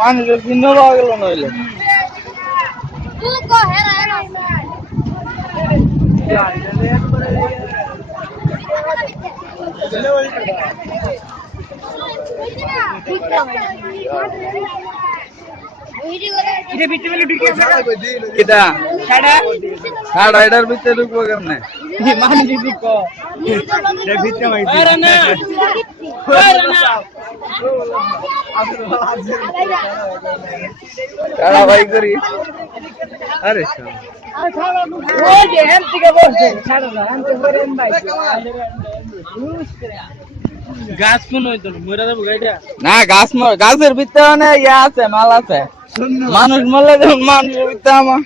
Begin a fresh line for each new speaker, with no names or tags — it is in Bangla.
মানুষের চিহ্ন পাওয়া গেল নইলে কিটা সাড়া এটার ভিতরে ঢুকবো কেমনে?
গাছ
না, গাছ গাছের ভিতরে মানে ইয়া আছে, মাল আছে। মানুষ মরলে মানুষের ভিতরে আমার